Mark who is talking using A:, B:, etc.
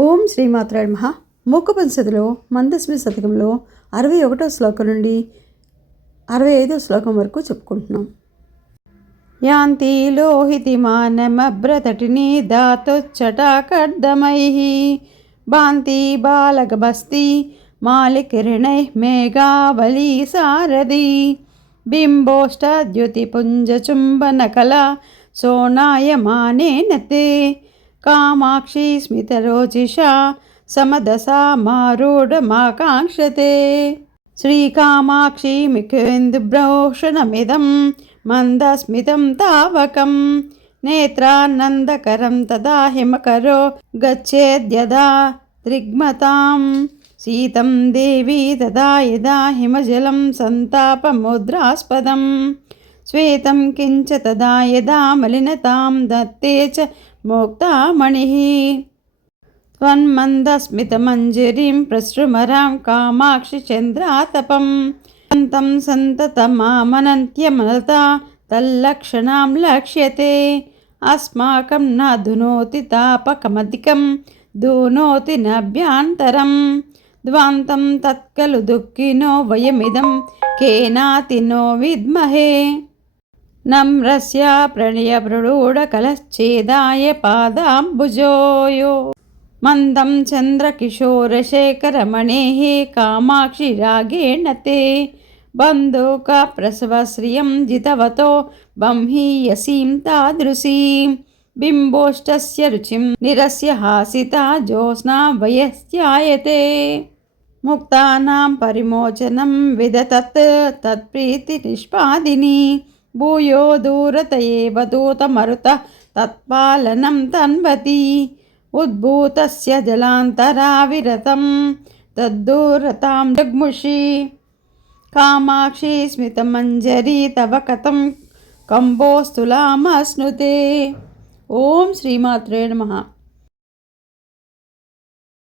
A: ఓం శ్రీమాత్రాయ మహా మూకపంచతిలో మందస్మి శతకంలో అరవై ఒకటో శ్లోకం నుండి అరవై ఐదో శ్లోకం వరకు చెప్పుకుంటున్నాం. యాంతి లోహితి మానమభ్రతటిని దాతొచ్చటాకర్దమై భాంతి బాలకబస్తి మాలికిరణై మేఘావళీ సారథి. బింబోష్టద్యుతిపుంజచుంబనకళ సోనాయమానేన తే కామాక్షి స్మితరోచిషా సమదశామారూఢమాకాంక్షతే శ్రీకామాక్షి మికేందుభ్రౌషణమిదం మందస్మితం తావకం నేత్రానందకరం తదా హిమకరో గచ్చేద్యదా త్రిగ్మతాం శీతం దేవి తదా యదా హిమజలం సంతాపముద్రాస్పదం श्वेतं किञ्च तदा यदा मलिनतां दत्ते च मोक्ता मणिः त्वन्मन्दस्मितमञ्जरीं प्रसृमरां कामाक्षिचन्द्रातपं सन्तं सन्ततमामनन्त्यमनता तल्लक्षणां लक्ष्यते अस्माकं न धुनोति तापकमधिकं धुनोति नभ्यान्तरं द्वान्तं तत्खलु दुःखिनो वयमिदं केनाति नो विद्महे నమ్రస్య ప్రణయప్రుడూఢకలశ్చేదాయ పాదాంబుజోయో మందం చంద్రకిశోరశేఖరమణేः కామాక్షి రాగేణ తే బంధుకప్రసవశ్రియం జితవతో బ్రహ్మీయసీం తాదృశీం బింబోష్టస్య రుచిం నిరస్య హాసితా జ్యోత్స్నా వయస్యాయతే ముక్తానాం పరిమోచనం విదతత్ తత్ప్రీతి నిష్పాదిని भूयो दूरत एव दूतमरुतः तत्पालनं तन्वती। उद्भूतस्य जलान्तराविरतं तद्दूरतां जग्मुषि। कामाक्षी स्मितमञ्जरी तव कथं कम्बोस्तुलामश्नुते ॐ श्रीमात्रे नमः।